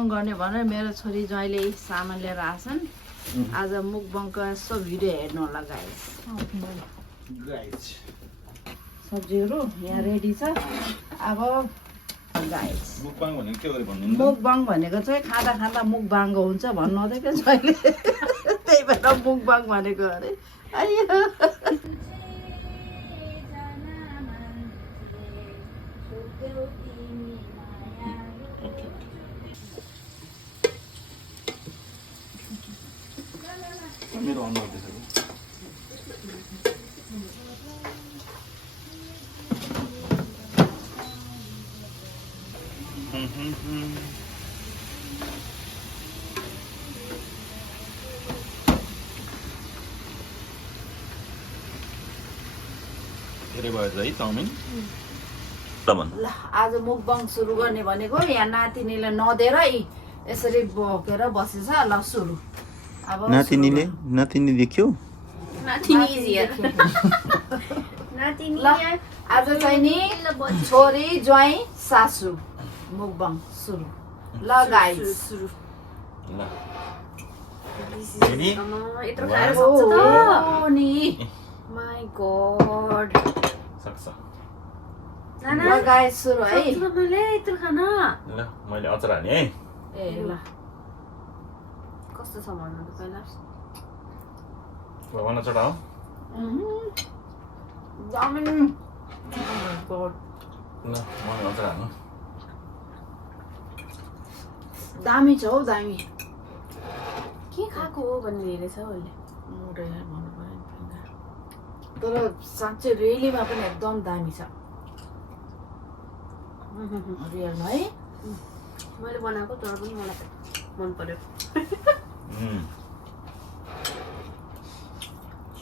मुकबङ गर्ने भनेर मेरो छोरी ज्वाइँले सामान लिएर आछन् आज मुकबङको यसो भिडियो हेर्नु होला गाइस सब्जीहरू यहाँ रेडी छ अब गाइस मुकबाङ भनेको के गरे भन्नु मुकबाङ भनेको चाहिँ खाँदा खाँदा मुकबाङको हुन्छ भन्नु हुँदै क्या ज्वाइँले त्यही भएर मुकबाङ भनेको अरे आइयो मेरो अनुहार देखेको धेरै भयो है चाउमिन ल आज मुकबाङ सुरु गर्ने भनेको यहाँ नातिनीले नदिएर यसरी बोकेर बसेछ ल सुरु अब नातिनी देख्यो ल आज चाहिँ नि छोरी ज्वाइँ सासु मुकबाङ सुरु ल गाइस सुरु यत्रो खाएर सक्छ त नि माय गॉड सक्छ नाना ल गाइस सुरु है मैले यत्रो खाना ल मैले अचार हालेँ है ए ल कस्तो छ भन्नु त पहिला भगवान चढाऊ चाउमिन ल मैले अचार हाल्नु दामी छ हौ दामी के खाएको हो भन्ने हेरेछ अहिले तर साँच्चै रेलीमा पनि एकदम दामी छ रियलमा है मैले बनाएको तर पनि मलाई मन पर्यो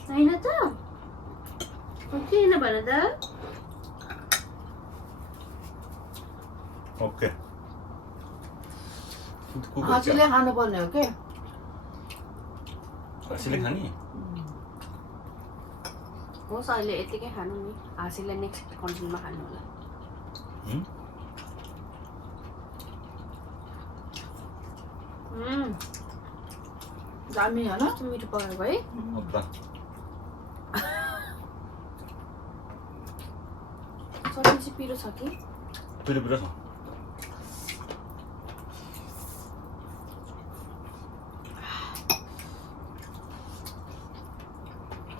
होइन त किन भन त ओके हाँसीले खानुपर्ने हो के हाँसीले खाने होस् अहिले यतिकै खानु नि हाँसीलाई नेक्स्ट कन्टिन्यूमा खानु होला दामी होइन कस्तो मिठो पकाएको है चटनी चाहिँ पिरो छ कि पिरो पिरो छ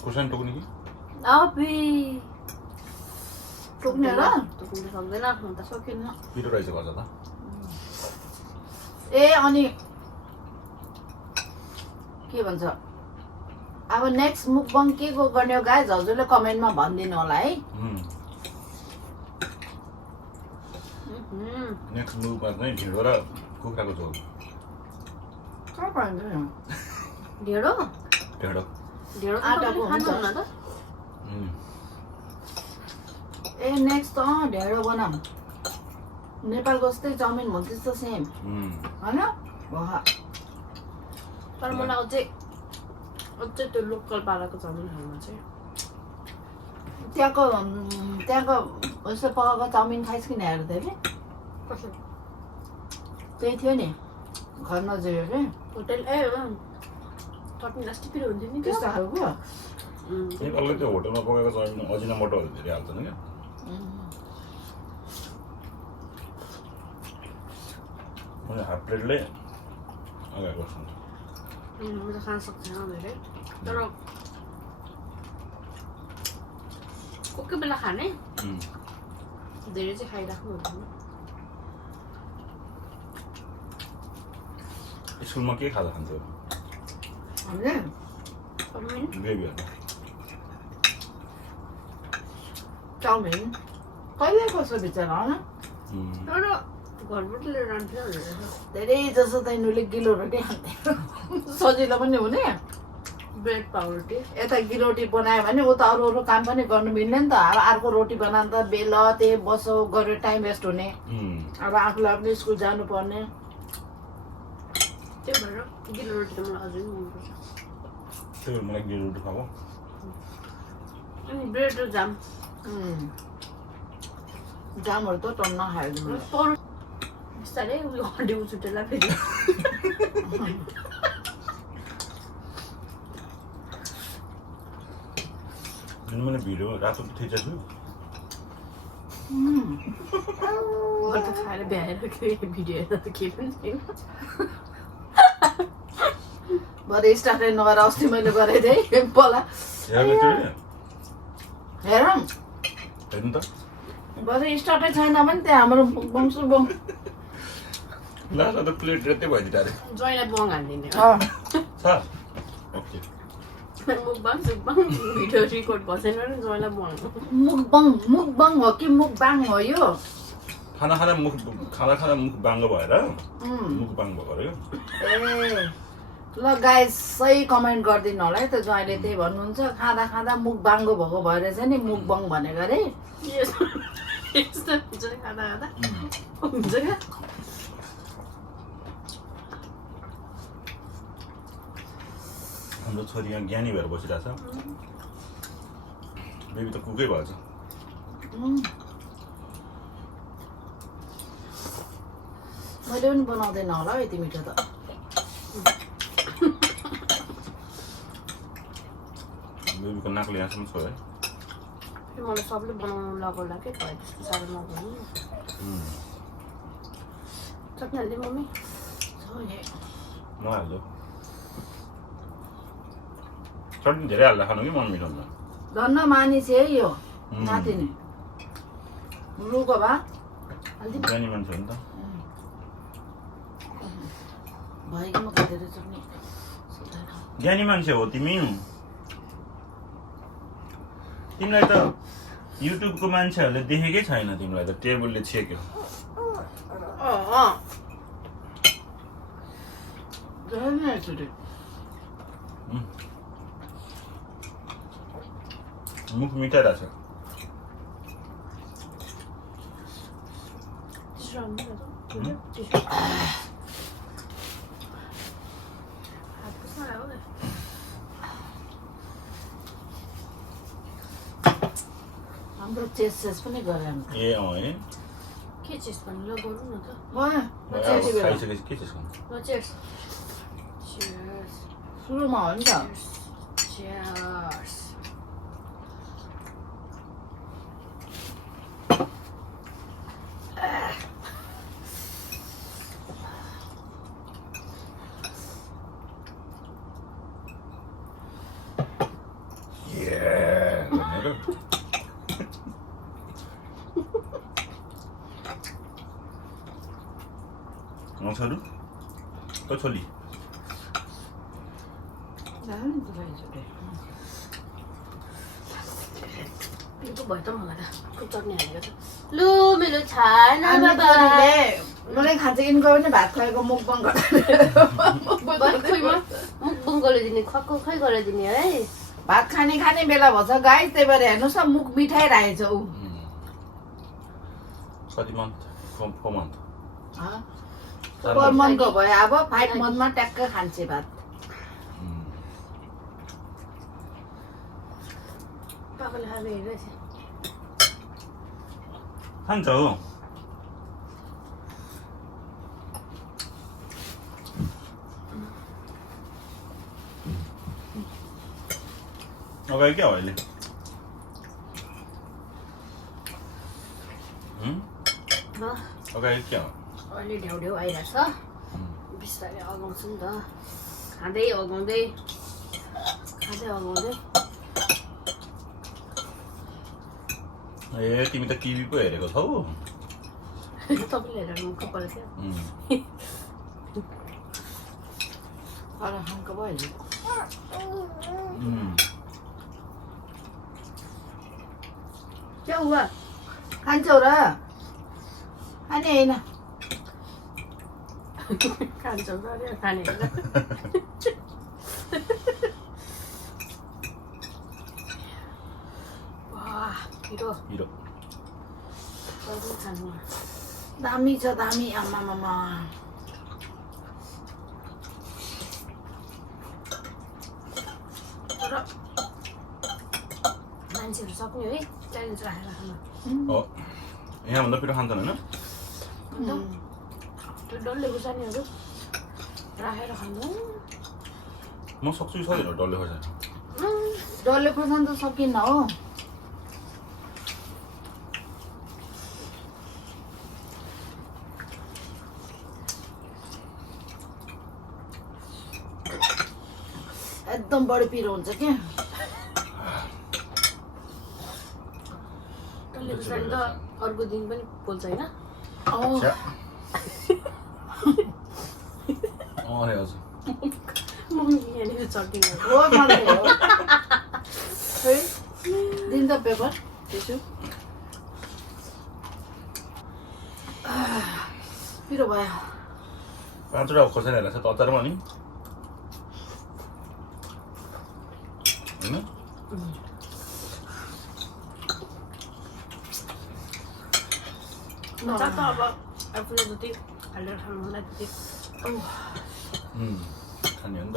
खुर्सानी टोक्ने कि अबे टोक्ने र टोक्नु सक्दैन म त सकिन्न पिरो रहेछ गर्छ त ए अनि के भन्छ अब नेक्स्ट मुकबाङ के को गर्ने हो गाइज हजुरले कमेन्टमा भनिदिनु होला है नेक्स्ट मुभमा चाहिँ ढिँडो र कुखुराको झोल ढेँडो ढिँडो ढेँडो आटाको खानु हुन्छ। हुन त ए नेक्स्ट त ढेँडो बनाऊँ नेपालको जस्तै चाउमिन भन्छ त्यस्तो सेम होइन तर मलाई अझै त्यो लोकल पाराको चाउमिन खानु चाहिँ त्यहाँको यस्तो पकाएको चाउमिन खाइस् कि हेर धेरै कसरी त्यही थियो नि घर नजिक के होटेल ए चटनी लास्टी पिरो हुन्थ्यो नि त्यस्तो खालको अलग्गै त्यो होटलमा पकाएको चाउमिन अजिनामोटोहरू धेरै हाल्छन् क्या मैले हाफ प्लेटले अगाएको छु म त खान सक्दैन धेरै तर कोही बेला खाने धेरै चाहिँ खाइराख्नु हुँदैन स्कुलमा के खाजा खान्थ्यो हामीले बेबीहरू चाउमिन कहिले कसो बिचरा होइन तर घरबाट लिएर जान्थ्यो धेरै जसो तैँले गिलो रोटी खान्थ्यो सजिलो पनि हुने ब्रेड पाउरोटी यता गिरोटी बनायो भने उता अरू अरू काम पनि गर्नु मिल्ने नि त अब अर्को रोटी बनाउँदा बेल त्यही बसो गरेर टाइम वेस्ट हुने अब आफूलाई पनि स्कुल जानुपर्ने त्यही भएर गिलो रोटी त मलाई अझै मनपर्छ त्यही भएर मलाई गिलो रोटी खाऊ अनि ब्रेड र जाम जामहरू त टन्न खायो बिस्तारै उयो हड्डी उछुटेला फेरि मैले भिडियो रातो थिचेको छु म त खाएर भ्याएर भिडियो हेर्दा त केही पनि छैन भरे स्टार्टै नगएर अस्ति मैले गरेँ थिएँ पहिला हेरौँ हेर्नु त भरे स्टार्टै छैन भने त्यहाँ हाम्रो बङ लास्ट त प्लेट रेतै भइदियो अरे ज्वाइँलाई बङ हालिदिने छ ओके मुकबाङ सुकबाङ भिडियो रेकर्ड भएन भने ज्वाइँलाई बङ मुकबाङ हो कि मुकबाङ हो यो खाना खाना मुख बाङ्गो भएर मुख बाङ भएको अरे ए ल गाइस सही कमेन्ट गरिदिनु होला है त ज्वाइँले त्यही भन्नुहुन्छ खाँदा खाँदा मुख बाङ्गो भएको भएर चाहिँ नि मुकबाङ भनेको अरे यस्तो हुन्छ खाँदा खाँदा हुन्छ क्या हाम्रो छोरी यहाँ ज्ञानी भएर बसिरहेछ बेबी त कुकै भएछ मैले पनि बनाउँदैन होला यति मिठो त बेबीको नाकले यहाँसम्म छ है मलाई सबले बनाउनु लगाउला के भयो त्यस्तो साह्रो नगर्नु चट्नी हालिदिउँ मम्मी नहाल्यो चट्नी धेरै हाल्दा खानु कि मन मिठाउनु धन्न मानिस है यो नातिनी रुको भा ज्ञानी मान्छे हो नि त भएको म धेरै चट्नी ज्ञानी मान्छे हो तिमी तिमीलाई त युट्युबको मान्छेहरूले देखेकै छैन तिमीलाई त टेबलले छेक्यो मुख मिठा रहेछ हाम्रो चेस पनि गऱ्यो ए अँ है के चिज भन्नु ल गरौँ न त खाइसकेपछि के चाहिँ खान्छ ल चियर्स चियर्स सुरुमा हो नि त चियर्स छोरू तो छोली पिङ्कु भयो त मलाई त खुब चट्नी हालेको छ लु मेरो छाना बाबा मलाई खान्छ इनको पनि भात खुवाएको मुकबाङ मुकबाङ गरिदिने खक्को खै गरिदिने है भात खाने बेला भन्छ गाई त्यही भएर हेर्नुहोस् न मुख मिठाइरहेछ ऊ कति मन्थ 4 मन्थ 4 मन्थको भयो अब 5 मन्थमा ट्याक्क खान्छ भात पापाले खानु हेरेछ खान्छ हो अगाडि क्या हो अहिले अगाडि क्या हो अहिले ढ्याउ आइरहेछ बिस्तारै अगाउँछु नि त खाँदै अगाउँदै ए तिमी त टिभी पो हेरेको छौ तपाईँले हेरेर मुख परेछ खानको भयो क्या हुआ खान्छौ र खाने होइन खान्छौ र खाने हिरो खानु दामी छ दामी आमामामा तर मान्छेहरू सक्ने है च्यालेन्ज राखेर खानु यहाँभन्दा पिरो खान्छन् होइन त्यो डल्ले खुर्सानीहरू राखेर खानु म सक्छु कि सक्दिनँ डल्ले खोर्सानी डल्ले खोर्सानी त सकिन्न हो एकदम बढी पिरो हुन्छ क्या डल्ले खुर्सानी त अर्को दिन पनि पोल्छ होइन अरे हजुर मम्मी यहाँनिर चट्नी हो मलाई हो है दिन त पेपर त्यसो पिरो भयो 5वटा खोर्सानी हालेको छ त अचारमा नि होइन मजा त अब आफूले जति हालेर खानु मलाई त्यति खाने हो नि त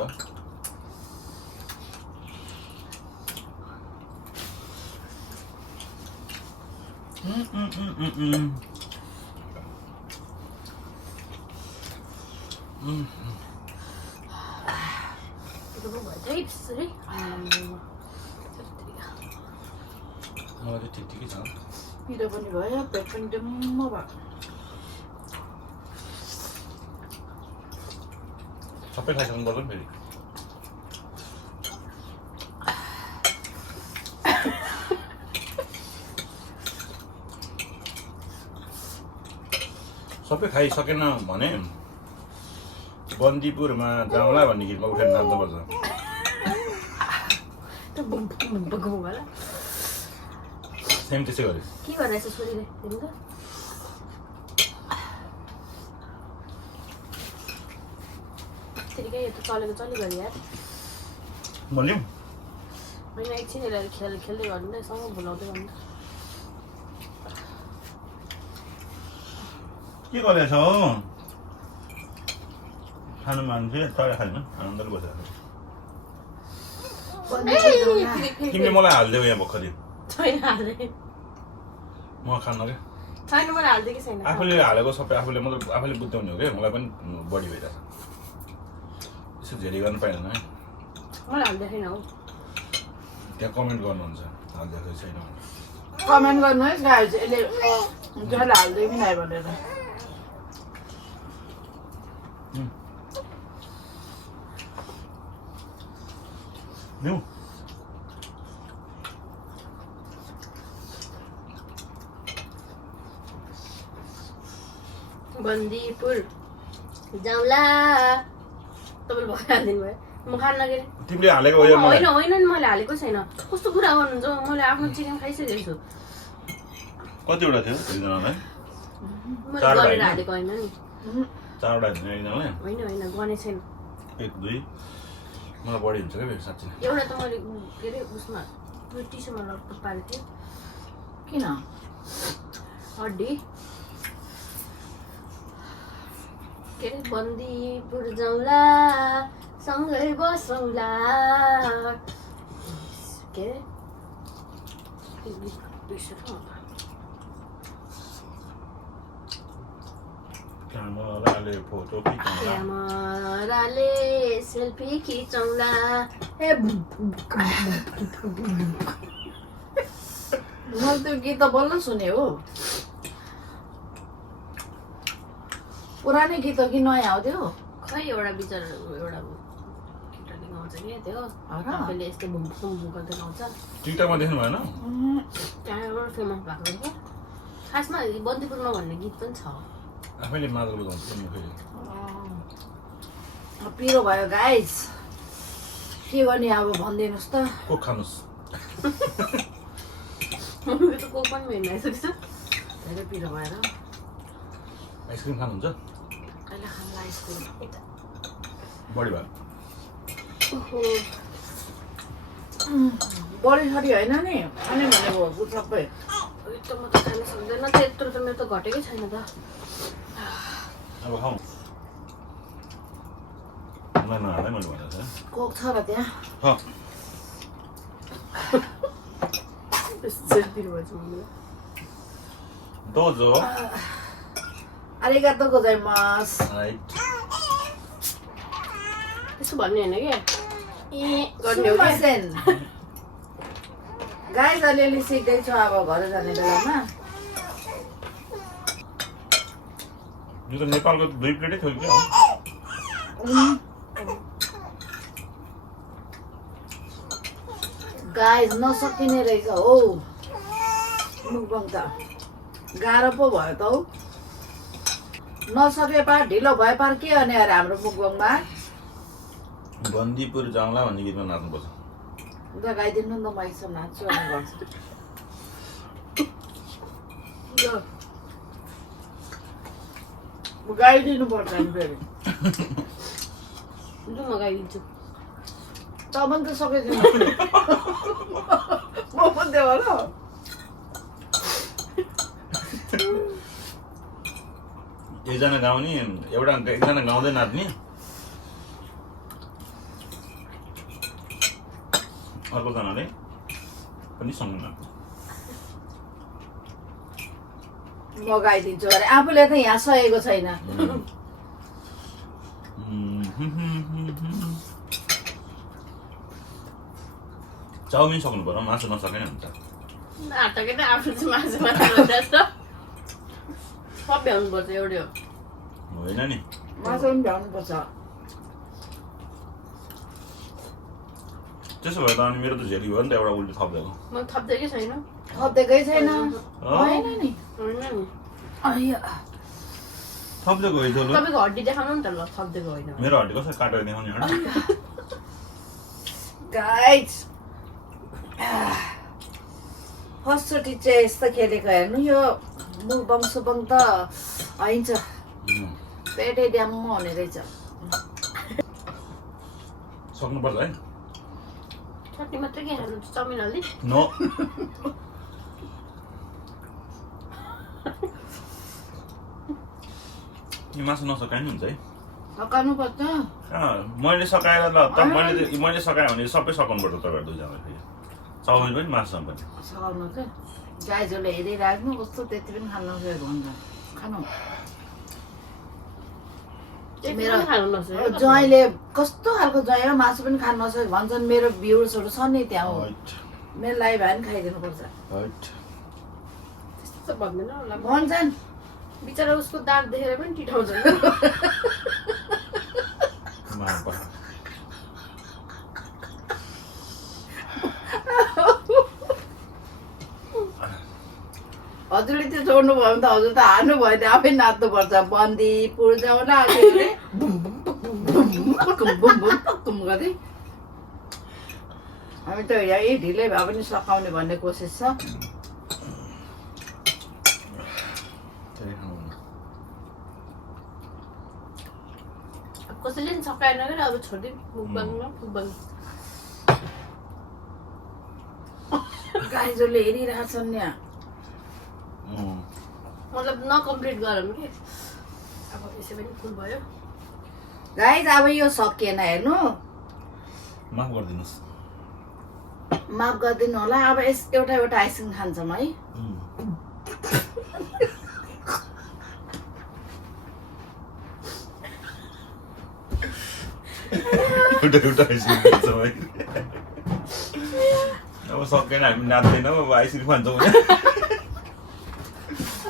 भयो चाहिँ त्यसरी मलाई चाहिँ ठिकै छ पिरो पनि भयो पेट पनि डम्म भयो सबै खाइसक्नु पर्छ नि फेरि सबै खाइसकेन भने बन्दीपुरमा जाउँला भन्ने गीतमा उठेर नाच्नुपर्छ सेम त्यसै गरे के गरिरहेछ छोरीले हेर्नु त त्यतिकै यो त चलेको चली गरी यार बोल्यौँ होइन एकछिन यसलाई खेल्दै गर्नु नि सँग भुलाउँदै गर्नु के गरेछ हो खानु मान्छे तर खाएन आनन्दले बसेर तिमीले मलाई हालिदेऊ यहाँ भर्खरै छैन हाल्दै म खान्न क्या छैन मलाई हाल्दै कि छैन आफूले हालेको सबै आफूले मतलब आफूले बुझ्दाउने हो क्या मलाई पनि बढी भइरहेछ यसो झेरी गर्नु पाइँदैन है मलाई हाल्दै छैन हौ त्यहाँ कमेन्ट गर्नुहुन्छ हालिदिएको छैन कमेन्ट गर्नुहोस् गाइज यसले जसले हाल्दै पनि आयो भनेर लिऊ बन्दीपुर जाउँला तपाईँले भएर हालिदिनु भयो म खान्न के तिमीले हालेको हो यो होइन होइन नि मैले हालेको छैन कस्तो कुरा गर्नुहुन्छ मैले आफ्नो चिकन खाइसकेको छु कतिवटा थियो एकजनालाई मैले गरेर हालेको होइन नि 4वटा थियो एकजनालाई होइन होइन गने छैन 1 2 मलाई बढी हुन्छ क्या फेरि साँच्चै एउटा त मैले के अरे उसमा टिसुमा लटपट पारेको थिएँ किन हड्डी के अरे बन्दीपुर जाउँला सँगै बसौँला के अरे क्यामेराले फोटो खिच्नु क्यामेराले सेल्फी खिचौँला ए मैले त्यो गीत त बल्ल सुने हो पुरानै गीत हो कि नयाँ हो त्यो खै एउटा बिचरा एउटा केटाले गाउँछ कि त्यो आफैले यस्तो भुम गर्दै गाउँछ टिकटकमा देख्नु भएन त्यहाँबाट फेमस भएको क्या खासमा बन्दीपुरमा भन्ने गीत पनि छ आफैले मादल बजाउँछ नि फेरि पिरो भयो गाइज के गर्ने अब भनिदिनुहोस् त को खानुहोस् मम्मीको त कोक पनि हेर्नु आइसकेको छ धेरै पिरो भएर आइसक्रिम खानुहुन्छ कहिले खानु आइसक्रिम बढी भयो बढी सरी होइन नि खाने भनेको हो सबै यस्तो म त खान सक्दैन त्यत्रो त मेरो त घटेकै छैन त अब खाउँ नहालै मैले भनेको थिएँ कोक छ र त्यहाँ पिरो भएछ मम्मीलाई दोजो आरिगातो गोजाइमास। राइट त्यसो भन्ने होइन क्या गर्ने हो क्या सुन्नुहोस् गाइस अलिअलि सिक्दैछु अब घर जाने बेलामा। यो त नेपालको 2 प्लेटै थियो क्या गाइस नसकिने रहेछ हौ मुकबङ त गाह्रो पो भयो त हौ नसके पा ढिलो भए पार के गर्ने अरे हाम्रो मुकबङमा बन्दीपुर जाउँला भन्ने गीतमा नाच्नुपर्छ ल गाइदिनु न म यसो नाच्छु अनि गर्छु ल म गाइदिनु पर्छ नि फेरि लु म गाइदिन्छु त पनि त सकेछु म पनि त्यो होला एकजना गाउने एकजना गाउँदै नाच्ने अर्कोजनाले पनि सँगै नाच्ने म गाइदिन्छु अरे आफूले त यहाँ सहेको छैन चाउमिन सक्नु पर्यो मासु नसकेन हुन्छ नाटकै त आफ्नो चाहिँ मासु मात्र सब भ्याउनुपर्छ एउटै हो होइन नि मासु पनि भ्याउनुपर्छ त्यसो भए त अनि मेरो त झेली भयो नि त एउटा उल्टी थपिदिएको म थप्दैकै छैन थप्दैकै छैन होइन नि होइन नि अಯ್या थपिदिएको है जलो तपाईँको हड्डी देखाउनु नि त ल थप्दिएको होइन भने। मेरो हड्डी कसरी काटेर देखाउने एउटा गाइस फर्स्टचोटि चाहिँ यस्तो खेलेको हेर्नु यो मुकबङ सुबङ त हैन्छ पेटै ड्याम्म हुने रहेछ सक्नुपर्छ है चट्नी मात्रै के खानु चाउमिन हाल्ने नो यो मासु नसकाइ नि हुन्छ है सकाउनु पर्छ मैले सकाएर ल त मैले सकाएँ भने सबै सकाउनु पर्छ तपाईँहरू दुईजना फेरि चाउमिन पनि मासुसँग पनि सकाउनु चाहिँ गाइजहरूले हेरिराख्नु कस्तो त्यति पनि खानु नसकेको हुन्छ खानु मेरो खानु नसक्यो ज्वाइँले कस्तो खालको ज्वाइँ हो मासु पनि खानु नसकेको भन्छन् मेरो भ्युर्सहरू छ नि त्यहाँ हो मेरो लागि भए पनि खाइदिनु पर्छ त्यस्तो भन्दैन होला भन्छन् बिचरा उसको दाँत देखेर पनि टिठाउँछ हजुरले त्यो छोड्नु भयो भने त हजुर त हार्नु भयो भने आफै नाच्नुपर्छ बन्दीपुर जाउँला गर्दै हामी त यही ढिलै भए पनि सकाउने भन्ने कोसिस छ कसैले पनि सकाएन क्या अब छोडिदिउँ मुकबाङमा मुकबाङ गाइजहरूले हेरिरहेछन् नि मतलब नकम्प्लिट गरौँ कि अब यसै पनि फुल भयो गाइज अब यो सकिएन हेर्नु माफ गरिदिनुहोस् माफ गरिदिनु होला अब एउटा एउटा आइसक्रिम खान्छौँ है एउटा आइसक्रिम खान्छौँ है अब सकेन हामी नाच्दैनौँ अब आइसक्रिम खान्छौँ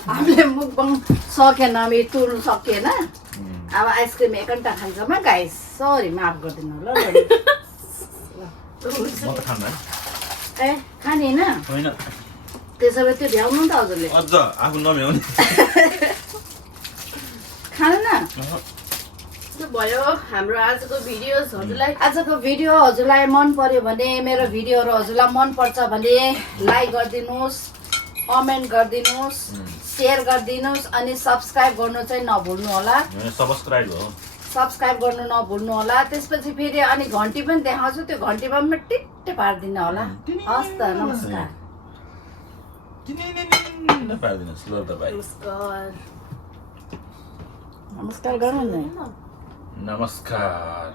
हामीले मुकबङ सकेन हामी तुर्नु सकिएन अब आइसक्रिम एक घन्टा खान्छौँ गाइस सरी माफ गरिदिनु होला म त खान्न ए खाने होइन त्यसो भए त्यो भ्याउनु नि त हजुरले अझ आफू नभ्याउने खानु न भयो हाम्रो आजको भिडियोज हजुरलाई आजको भिडियो हजुरलाई मन पर्यो भने मेरो भिडियोहरू हजुरलाई मन पर्छ भने लाइक गरिदिनुहोस् कमेन्ट गरिदिनुहोस् सेयर गरिदिनुहोस् अनि सब्सक्राइब गर्नु चाहिँ नभुल्नु होला सब्सक्राइब गर्नु नभुल्नु होला त्यसपछि फेरि अनि घन्टी पनि देखाउँछु त्यो घन्टीमा पनि टिट्टे पारिदिनु होला हस् त नमस्कार नमस्कार गर्नु न नमस्कार